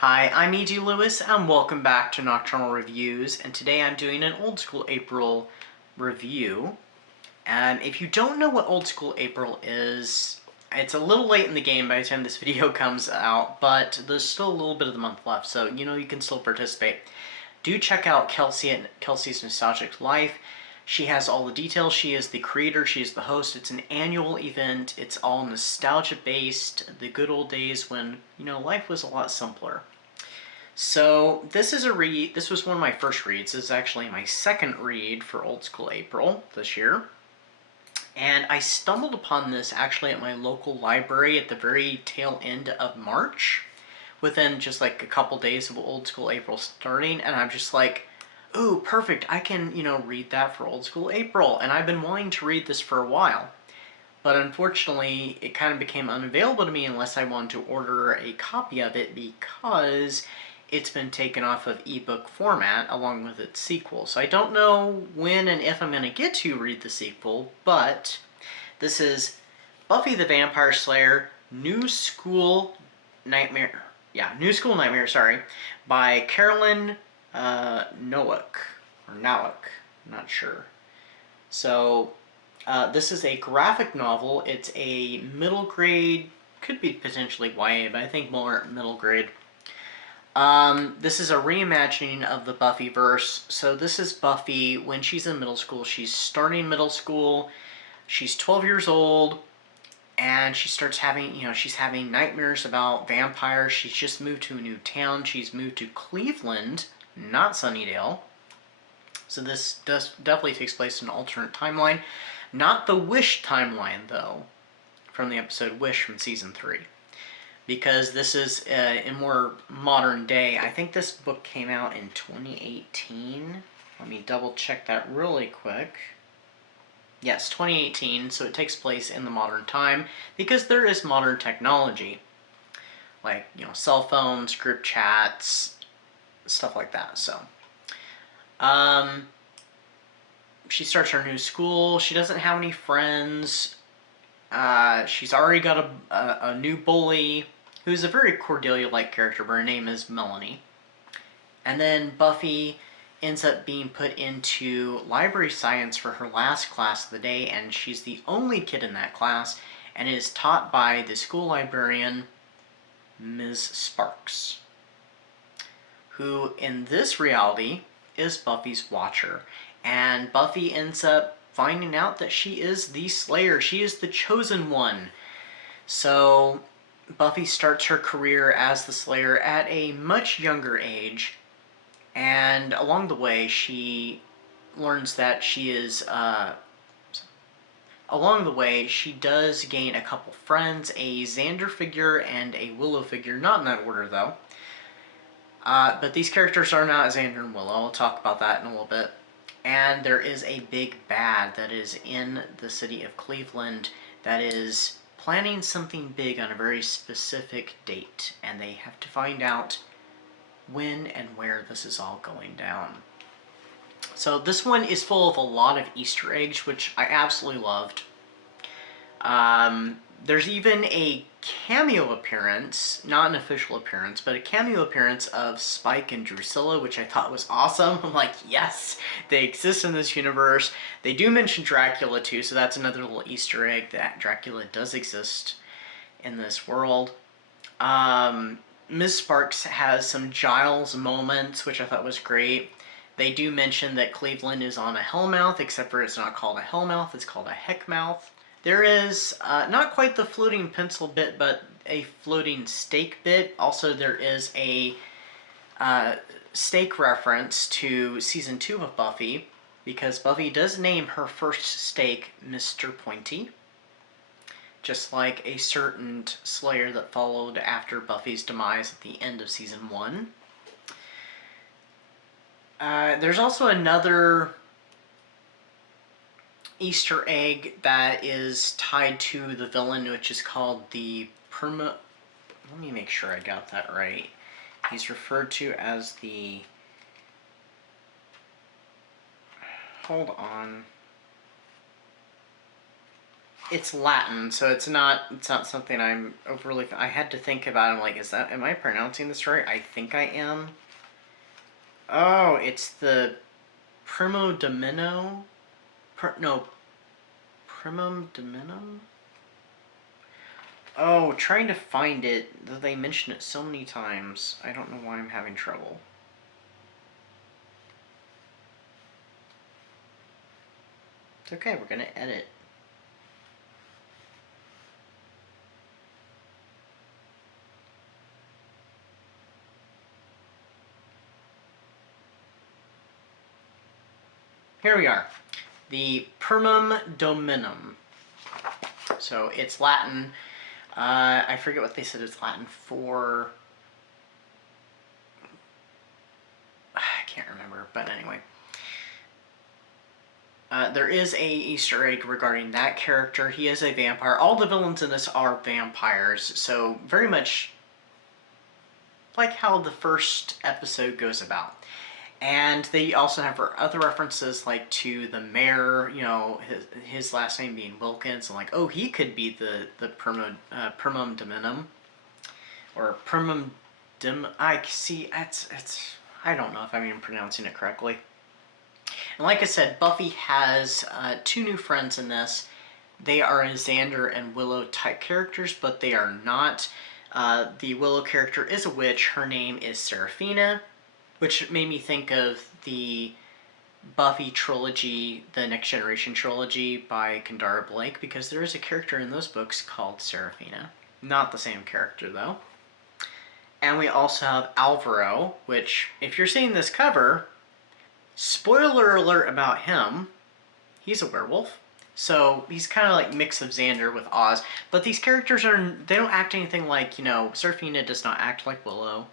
Hi, I'm E.G. Lewis, and welcome back to Nocturnal Reviews, and today I'm doing an Old School April review. And if you don't know what Old School April is, it's a little late in the game by the time this video comes out, but there's still a little bit of the month left, so you can still participate. Do check out Kelsey at Kelsey's Nostalgic Life. She has all the details. She is the creator. She is the host. It's an annual event. It's all nostalgia-based. The good old days when, life was a lot simpler. So this is a read. This was one of my first reads. This is actually my second read for Old School April this year. And I stumbled upon this actually at my local library at the very tail end of March, within just like a couple days of Old School April starting, and I'm just like, ooh, perfect, I can, read that for Old School April, and I've been wanting to read this for a while. But unfortunately, it kind of became unavailable to me unless I wanted to order a copy of it because it's been taken off of ebook format along with its sequel. So I don't know when and if I'm going to get to read the sequel, but this is Buffy the Vampire Slayer, New School Nightmare, by Carolyn Nowak, I'm not sure. So this is a graphic novel. It's a middle grade, could be potentially YA, but I think more middle grade. This is a reimagining of the Buffyverse. So this is Buffy when she's in middle school. She's starting middle school. She's 12 years old. And she starts having, she's having nightmares about vampires. She's just moved to a new town. She's moved to Cleveland, not Sunnydale. So this definitely takes place in an alternate timeline. Not the Wish timeline, though, from the episode Wish from Season 3. Because this is in more modern day. I think this book came out in 2018. Let me double check that really quick. Yes, 2018, so it takes place in the modern time because there is modern technology. Like, cell phones, group chats, stuff like that, so. She starts her new school. She doesn't have any friends. She's already got a new bully who's a very Cordelia-like character, but her name is Melanie. And then Buffy ends up being put into library science for her last class of the day, and she's the only kid in that class, and is taught by the school librarian, Ms. Sparks, who in this reality is Buffy's watcher. And Buffy ends up finding out that she is the Slayer. She is the chosen one. So Buffy starts her career as the Slayer at a much younger age, and along the way she learns that she is, along the way she does gain a couple friends, a Xander figure and a Willow figure, not in that order though. But these characters are not Xander and Willow. I'll talk about that in a little bit. And there is a big bad that is in the city of Cleveland that is planning something big on a very specific date, and they have to find out when and where this is all going down. So this one is full of a lot of Easter eggs, which I absolutely loved. There's even a cameo appearance, not an official appearance, but a cameo appearance of Spike and Drusilla, which I thought was awesome. I'm like, yes, they exist in this universe. They do mention Dracula too, so that's another little Easter egg that Dracula does exist in this world. Ms. Sparks has some Giles moments, which I thought was great. They do mention that Cleveland is on a hellmouth, except for it's not called a hellmouth, it's called a heckmouth. There is not quite the floating pencil bit, but a floating stake bit. Also, there is a stake reference to Season 2 of Buffy, because Buffy does name her first stake Mr. Pointy, just like a certain Slayer that followed after Buffy's demise at the end of Season 1. There's also another Easter egg that is tied to the villain, which is called the let me make sure I got that right. He's referred to as the... Hold on. it's Latin, so it's not something I'm overly. I had to think about. I'm like, am I pronouncing this right? I think I am. Oh, it's the Primo Domino. No, Primum Dominum. Oh, trying to find it. Though they mention it so many times, I don't know why I'm having trouble. It's okay. We're gonna edit. Here we are. The Primum Dominum. So it's Latin. I forget what they said it's Latin for. I can't remember, but anyway. There is a Easter egg regarding that character. He is a vampire. All the villains in this are vampires, so very much like how the first episode goes about. And they also have other references, like to the mayor, you know, his last name being Wilkins, and like, oh, he could be the Primum Dominum, or Primum Dim. I see. It's. I don't know if I'm even pronouncing it correctly. And like I said, Buffy has 2 new friends in this. They are Xander and Willow type characters, but they are not. The Willow character is a witch. Her name is Seraphina, which made me think of the Buffy trilogy, the Next Generation trilogy by Kendara Blake, because there is a character in those books called Seraphina. Not the same character, though. And we also have Alvaro, which, if you're seeing this cover, spoiler alert about him, he's a werewolf. So he's kind of like mix of Xander with Oz. But these characters they don't act anything like, you know, Seraphina does not act like Willow.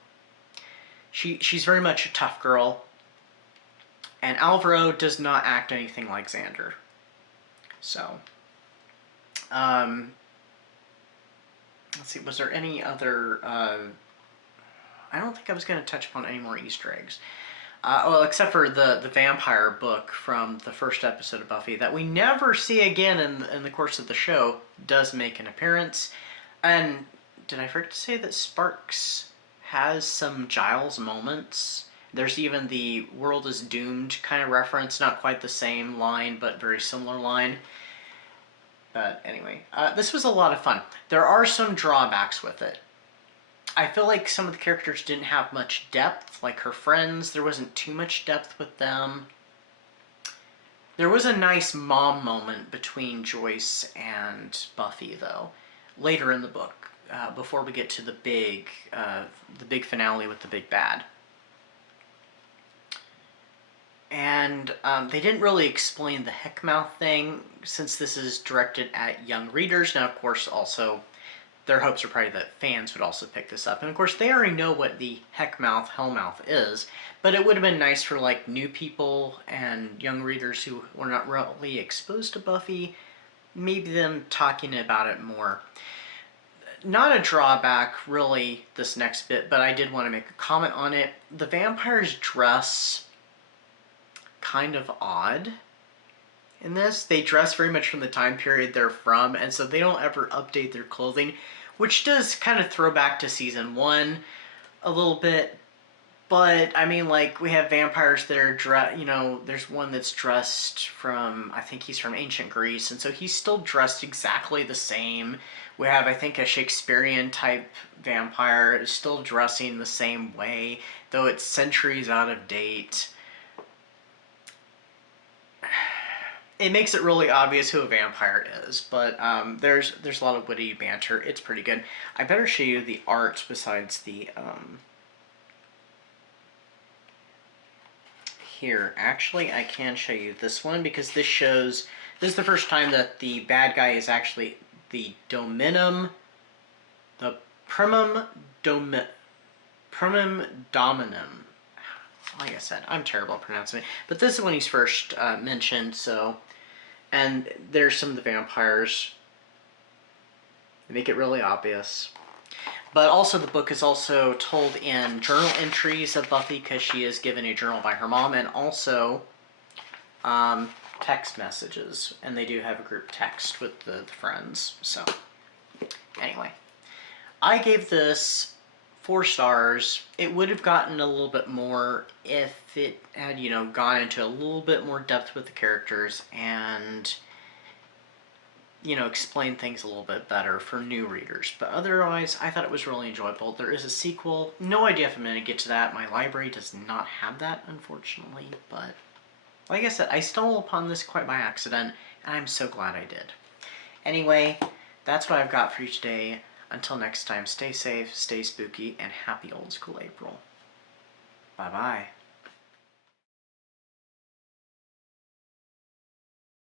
She's very much a tough girl. And Alvaro does not act anything like Xander. So, let's see, was there any other, I don't think I was going to touch upon any more Easter eggs. Well, except for the vampire book from the first episode of Buffy that we never see again in the course of the show does make an appearance. And did I forget to say that Sparks has some Giles moments? There's even the world is doomed kind of reference, not quite the same line, but very similar line. But anyway, this was a lot of fun. There are some drawbacks with it. I feel like some of the characters didn't have much depth, like her friends, there wasn't too much depth with them. There was a nice mom moment between Joyce and Buffy, though, later in the book, before we get to the big finale with the big bad. And they didn't really explain the heckmouth thing, since this is directed at young readers. Now, of course, also, their hopes are probably that fans would also pick this up. And of course, they already know what the heckmouth, hellmouth is, but it would have been nice for like new people and young readers who were not really exposed to Buffy, maybe them talking about it more. Not a drawback, really, this next bit, but I did want to make a comment on it. The vampires dress kind of odd in this. They dress very much from the time period they're from, and so they don't ever update their clothing, which does kind of throw back to season 1 a little bit. But I mean, like, we have vampires that are you know, there's one that's dressed from, I think he's from ancient Greece, and so he's still dressed exactly the same. We have, I think, a Shakespearean type vampire is still dressing the same way, though it's centuries out of date. It makes it really obvious who a vampire is, but there's a lot of witty banter. It's pretty good. I better show you the art besides the here. Actually, I can show you this one because this shows. This is the first time that the bad guy is actually the Dominum, the Primum Dominum. Like I said, I'm terrible at pronouncing it, but this is when he's first mentioned, so, and there's some of the vampires. They make it really obvious. But also the book is also told in journal entries of Buffy, because she is given a journal by her mom, and also text messages, and they do have a group text with the friends. So anyway, I gave this 4 stars. It would have gotten a little bit more if it had, you know, gone into a little bit more depth with the characters and, you know, explain things a little bit better for new readers. But otherwise, I thought it was really enjoyable. There is a sequel. No idea if I'm going to get to that. My library does not have that, unfortunately. But like I said, I stumbled upon this quite by accident, and I'm so glad I did. Anyway, that's what I've got for you today. Until next time, stay safe, stay spooky, and happy Old School April. Bye-bye.